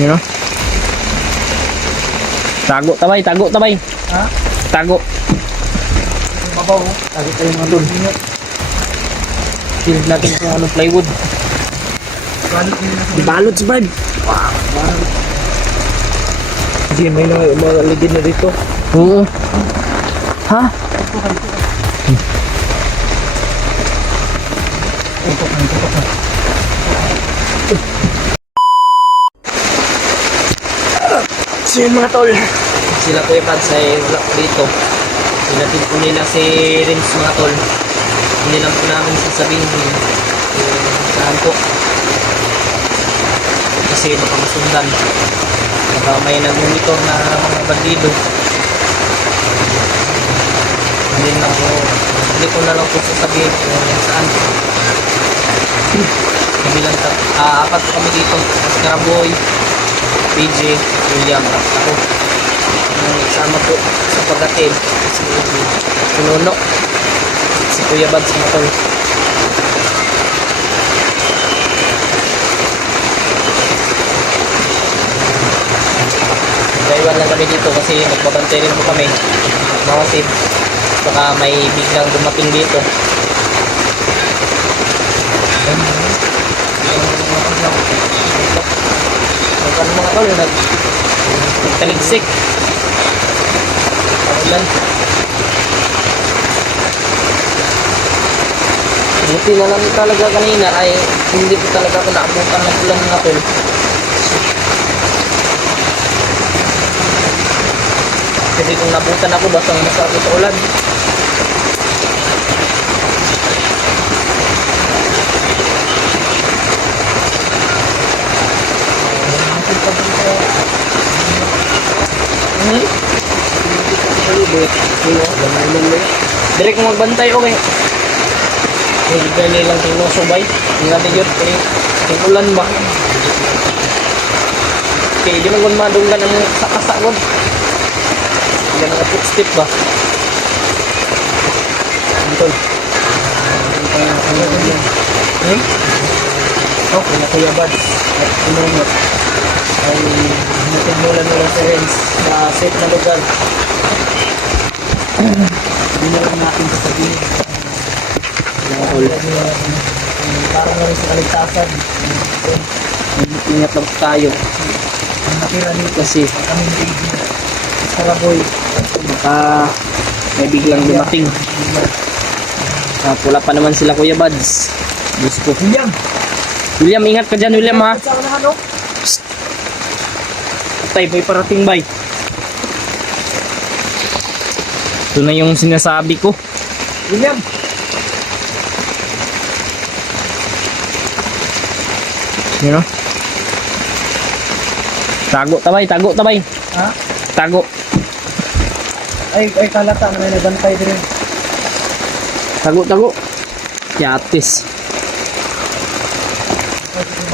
You know? Tago tabay, tago tabay. Ha? Tago. Mabaw. Tago tayo mga tol. Shield natin kung ano plywood. Balot nyo na. Balot sa bird. Hindi, may mga ligid na dito. Oo. Ha? So yun mga tol, sila po ipad sa wala po dito. Pinatid po nila si Rins mga tol. Hindi lang po namin sasabihin saan po. Kasi baka masundan. Baka may nag-monitor na mga bandido. Hindi ko na lang po sasabihin kung saan. Kami lang apat po kami dito. Mascara Boy, PJ, William, at ako. Sama po sa pagkatid si Nuno, si Kuya Bad sa motor. Naiwan lang kami dito kasi nagbabantay rin po kami mga sid. Baka may biglang dumating dito. Ano mga tol, nagtaligsik. Paulan. Buti na lang talaga kanina ay hindi ko talaga ako naabutan ng ulan mga tol. Kasi kung nabutan ako, basang masa ako sa ulan. Direk mo magbantay, okay. Hindi nilang sinusubay. Hindi natin yun. Kaya ulan ba? Okay, di naman madunggan ang sakasakod. Hindi naman footstep ba? Ito. Okay, na Kuya Bad at Sinungot ay natimulan nila sa Renz na safe na lugar. Hindi na lang natin sasabihin. Parang na rin sa kaligtasan. Ingat lang tayo. Ang nakira dito kasi kami baby Karaboy. Baka may biglang dumating. Wala pa naman sila Kuya Bads. Diyos ko. William, ingat ka dyan William ha. Tay, may parating bay. Ito na yung sinasabi ko. William! You know? Tago tabay, tago tabay. Ha? Tago. Ay kalata na may nagbantay din. Tago, tago. Yatis.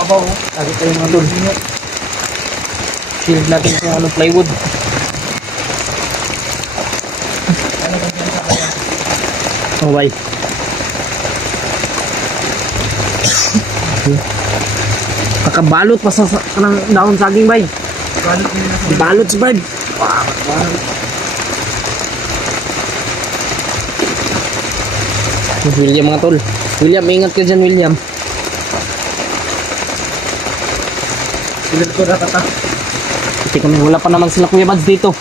Mabaw. Tago tayo mga tol. Shield natin kung ano plywood. Oh, bye. Kakabalot pa sa kanang daon saging bay. Balot nyo na. Balot sa bird. William mga tol. William, ingat ka dyan William. Silid ko na tata. Kasi kami wala pa naman sila Kuya Bads dito.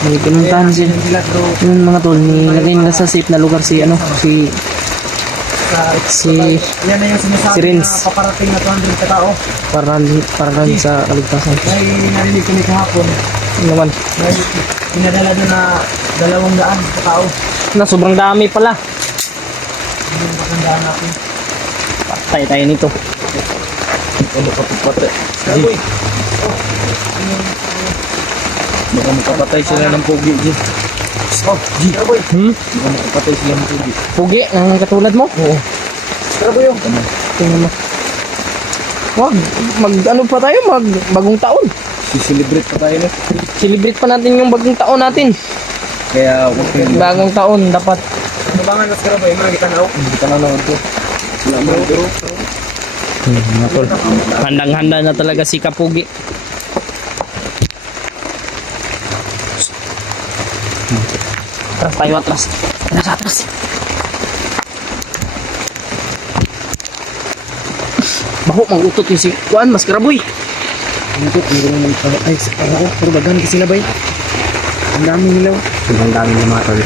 May pinuntahan sila. Yun mga tol, nilagay nila sa safe na lugar si ano, si Yan na yung sinasabi si Rins. na paparating na 200 katao. para sa kaligtasan. May narinig kami kahapon. Ano naman? May pinadala doon na 200 katao. Na sobrang dami pala. Hindi yung patandaan natin. Patay tayo nito. Ano kapatay? Sabi. Baka makapatay sila ng pogi. Oh, G. Baka makapatay sila ng pogi. Pugi, ang katulad mo? Oo. Tara po yung. Tingnan mo. Wag, ano pa tayo? Bagong taon. Si-celebrate pa tayo na. Celebrate pa natin yung bagong taon natin. Kaya huwag kayo. Bagong taon, dapat. Ano ba nga nas ka ba? Mga kita na ako. Kita na naman ito. Wala mo ito. Mga tol. Handang-handa na talaga si Kapugi. Atras tayo, atras. Atras. Baho, mag-utot yung si Juan, mas karaboy. Ito, ay, ako, pero bagan kasi sila bay. Ang dami nila. Ang dami ng mga tol.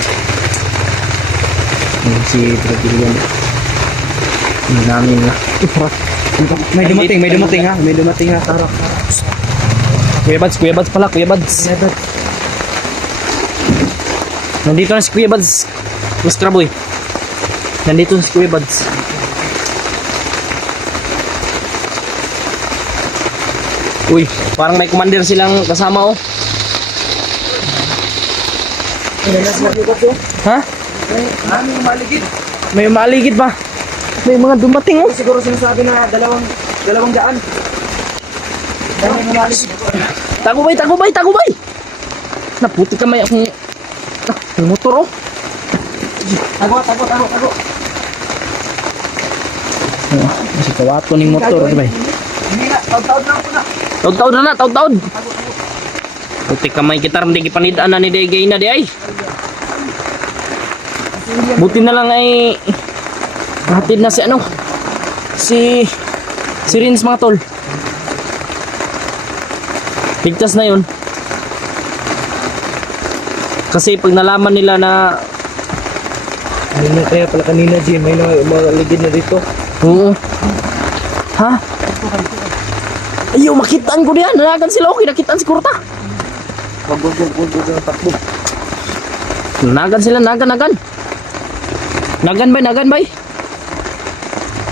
Yung si Brazilian. Ang dami nila. May dumating ha. May dumating ha. Tarap. Kuya Bads pala, Kuya Bads. Nandito na si Kuya Bads. Mas karaboy. Nandito na si Kuya Bads. Uy, parang may commander silang kasama oh. Ha? May maligid. May maligid ba? May mga dumating oh. Siguro sinasabi na dalawang daan. Dahil may maligid. Tagubay! Naputi kamay akong yung motor oh. Tago. Kasi kawato ng motor sabay. Hindi na, taod-taod lang po na. Taud-taud. Puti kamay kita hindi gipanidaan na ni Degay na di ay. Buti na lang ay hatid na si ano. Si Rins mga tol. Ligtas na yun. Kasi pag nalaman nila na Kaya pala kanina, Jim, may maligid na dito. oo. Ha? Ayaw, makitaan ko diyan. Nanagan sila. Okay, nakitaan si Kurta. Wag takbo. Nagan sila, nagan. Nagan bay.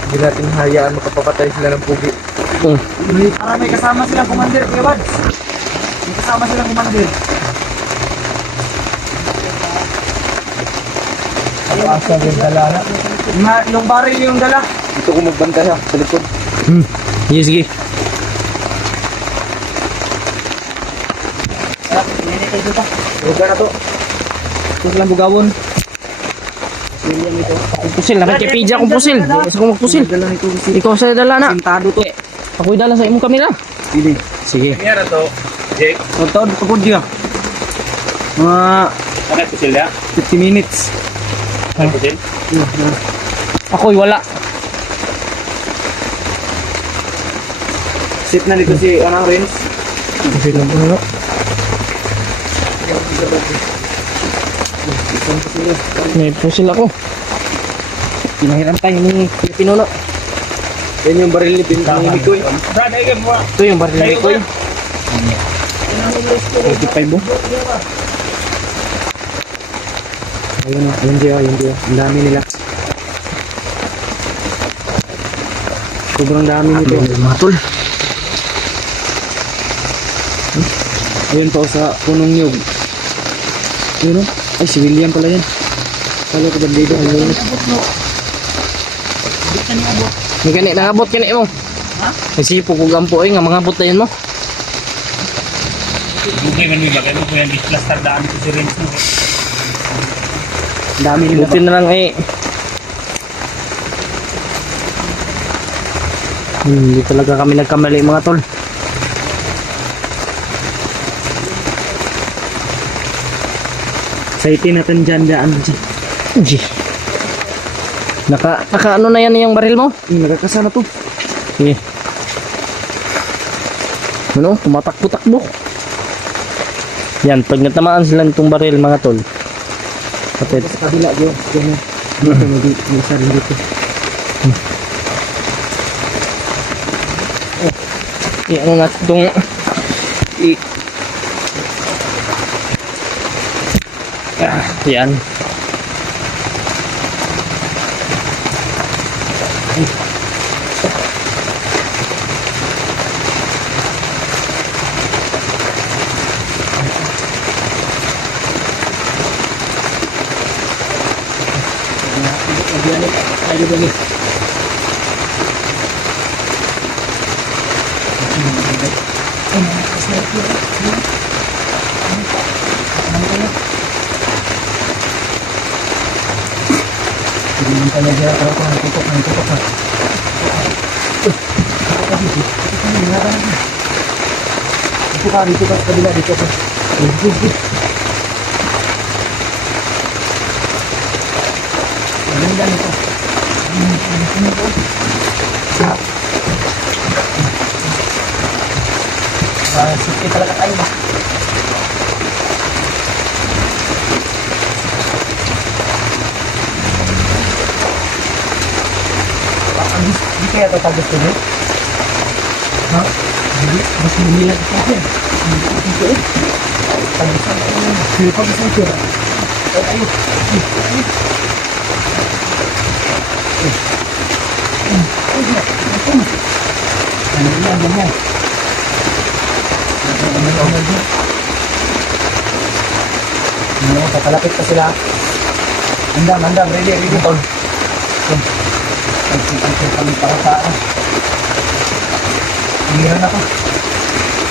Hindi natin hayaan makapapatay sila ng pugi. Para may kasama silang commander, Kuya Bads. May kasama silang commander. Asa yung dala na? Yung baril yung dala. Dito ko magbantay ha, sa likod. Sige. Lugar na to. Ito silang bugawon. William ito. Pusil, nakikipidya akong pusil. Gusto ko magpusil. Dala nito kasi. Ikaw sa dala na. Sintado to. Ako'y dala sa imong kamera. Sige. Sige. Meron to, Jake. Taon pagod dia. Mga Bakit ko sila? 50 minutes. Bakit ko sila? Ako'y wala. Safe na dito si Anang Rins. May pusil ako. Pinahiran tayo ni Pinuno. yan yung baril ni Mikoy. Brad, ay mo. Ito yung baril ni Koy. 45 mo. Ayun dia. Ang dami nila. Sobrang dami nito. Mga tol. Ayun pa sa punong nyug. Ayun o. Ay, si William pala yan. Kala ko bandido. Ayun. May gani, nangabot ka na mo. Nagsipo ko gampo nga mga abot na yun mo. Bukay man nila, kaya mo yan displaster daan ko si Renz mo. Ang dami nila. Buti na lang eh. Hindi talaga kami nagkamali mga tol. Sa itinatan dyan daan. G. Naka ano na yan yung baril mo? Nagkakasana to. Sige. Ano? Tumatakbo-takbo. Yan, pag natamaan sila nitong baril mga tol. Kapit. Sa kabila, Diyo. Dito, may isa rin dito. Ano natin itong yan. Dito ka, dito ka sa kabila, dito ka. Dito. Ang ganda nito. Sukti talaga tayo ba? Hindi kaya ito pag gusto niyo? Ha? Hindi. Mas ninilag ito kasi. Ito eh. Pag-isang ko na. Hindi pag-isang ko. Ayun. Ano yan? Ano, papalapit pa sila. Andam, ready. Ang kami para sa ano. Hiniran ako.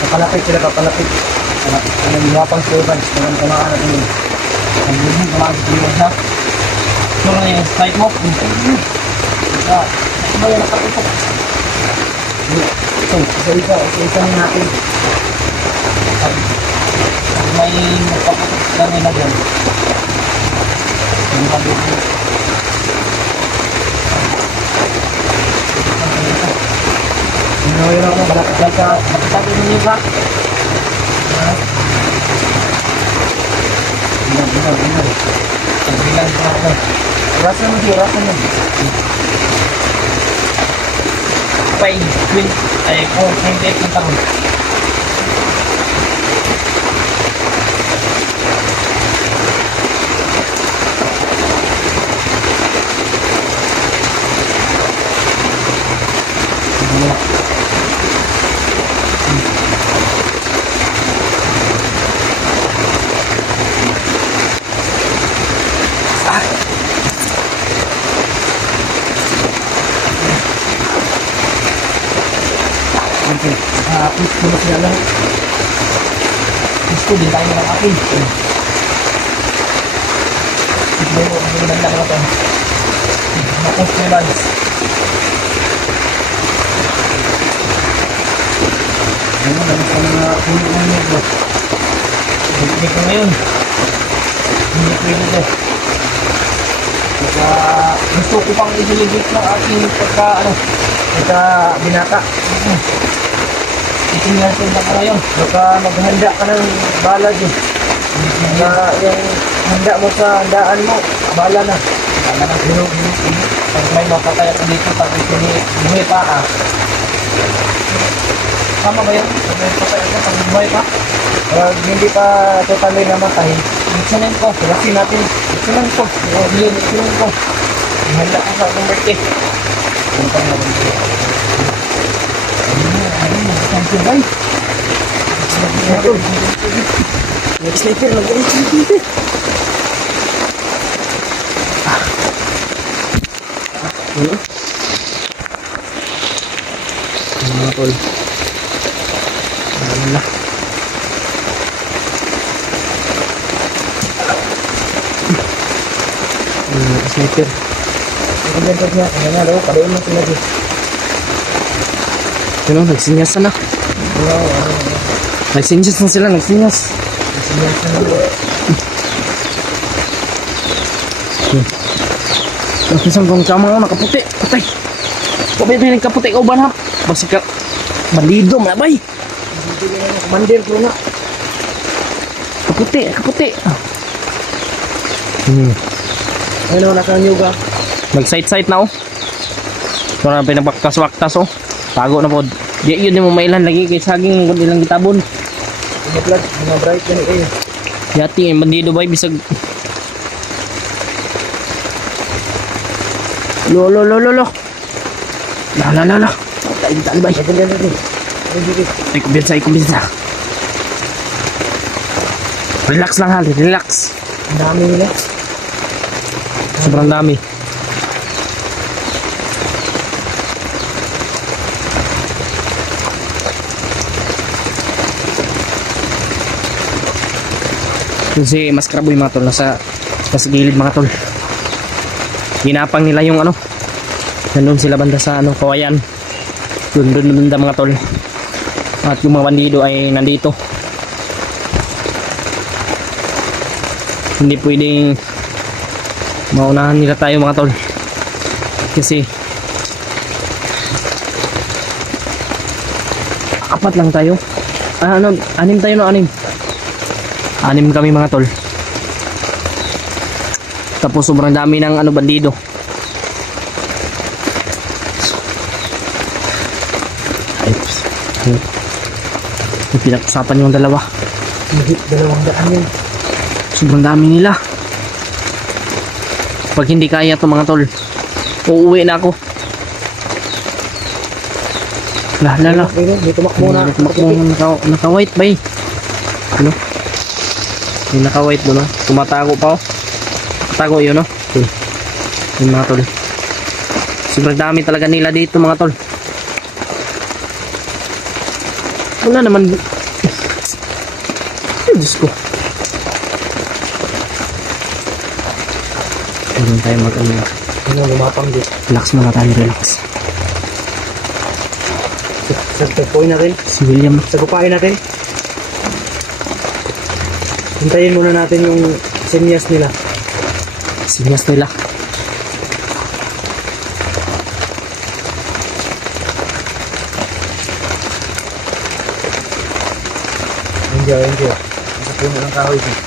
Papalapit sila. Papalapit ang luwapang servants. Ang kamaan natin yun. Ang buhong kamaan sa tuliwan siya. Ito lang yung strike mo. Ano yung nakaputok? Isa natin. Pag may nakaputok kami na dyan. Ang kaputok. Yun ako, malakad ka. Makitabi mo niyo ba? Bilang. Bilang ko ako. Rasa mo. Pay, twin. Ay, 28 ng taon. Please, muna siya lang. Gusto din tayo ng akin. Tignan mo, ang lang lang ito. Nakos na lads. Ano, lalis ka mga puno ng nyo. Hindi ko ngayon. Hindi pwede ito. Gusto ko pang i-delegate ng aking pagka binata. Itingnan ko na ngayon. Baka maghanda ka ng bala dyan. Yung handa mo sa handaan mo, bala na. Bala na. Pag may makakaya ko dito, pag inuwi pa Tama ba yun? Pag may makakaya ko, pag inuwi pa? Pag hindi pa totally namatay, iksanin ko. Ilasin natin. Iksanin ko. Iksanin ko. Handa ko sa akong birthday. Puntang na birthday. Sniper, nag-sniper. Mga tol. Ano na. Sniper. Ang ganda niya. Ayan na daw. Karoon natin lagi. Ano, nagsinyas na. Nagsinyas na sila, nagsinyas na. Isang kong sama ko, nakaputi. Patay. Kapit na yung nagkaputi ka uban hap. Basi ka, bandido, malabay. Mandir ko na. Kaputi. Ano, nakanyuga. Nag-sight-sight na oh. So na pinapaktas-waktas oh. Tago na po. Di yun mo mailan lagi kay saging kung ilang gitabon. Mga bright yan eh. Yati eh, bandido ba bisag. Lo. La. Tayo bay. Ay kumbinsa. Relax lang hal, relax. Ang dami nila. Sobrang dami. Yung si Mas Kraboy mga tol, nasa gilid mga tol. Ginapang nila yung nandun sila banda sa kawayan. Doon mga tol. At yung mga bandido ay nandito. Hindi pwedeng maunahan nila tayo mga tol. Kasi apat lang tayo. Anim tayo no, anim. Anim kami mga tol. Tapos sobrang dami ng bandido. May pinag-usapan yung dalawa. Higit 200 yan. Sobrang dami nila. Pag hindi kaya to mga tol, uuwi na ako. Lah. May tumakbo na. Naka-white ba eh? Ano? May naka-white mo no? Tumatago pa oh. Nakatago yun no? Okay. Yung mga tol. Sobrang dami talaga nila dito mga tol. Wala naman. Ay, Diyos ko. Ayun tayo mag-ano. Lumapang din. Relax muna tayo, relax. Sagpapoy natin. Si William. Sagupain natin. Hintayin muna natin yung senyas nila. Sinyas nila. Enjoy. Sa puno ng kahoy din.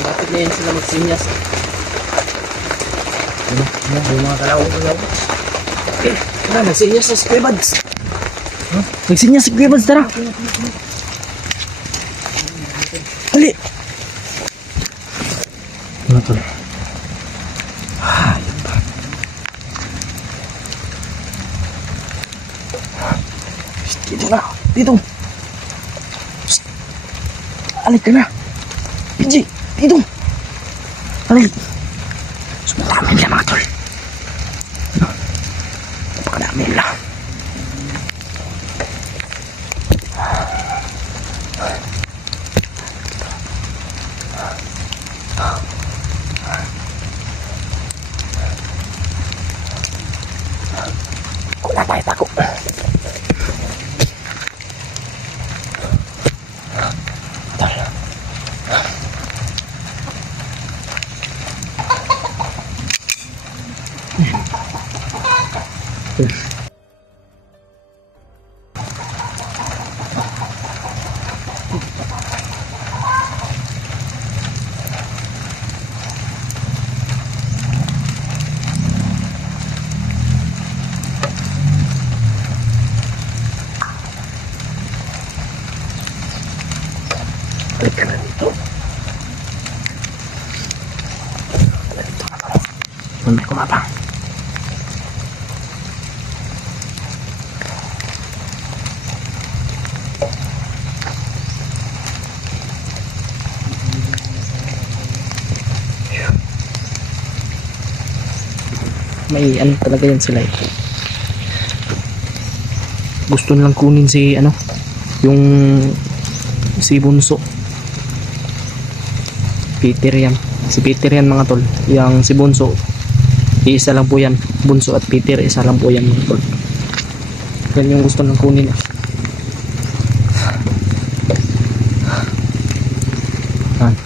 Bakit na yan sila magsinyas? Yung mga kalaw. Nagsinyas sa Square Buds. Nagsinyas sa Square Buds, tara. Hali. Ano to? Dito na. Dito. Shh. Alik ka na. PJ, dito. Alik. Sumadami nila mga tol. Napakadami nila. Wala tayo tako. Balik ka na dito. May kumapang. May ano talaga yan sila eh. Gusto nilang kunin si yung si Bunso. Peter yan. Si Peter yan mga tol. Yang si Bunso, isa lang po yan. Bunso at Peter, isa lang po yan mga tol. Yan yung gusto nilang kunin. Yan.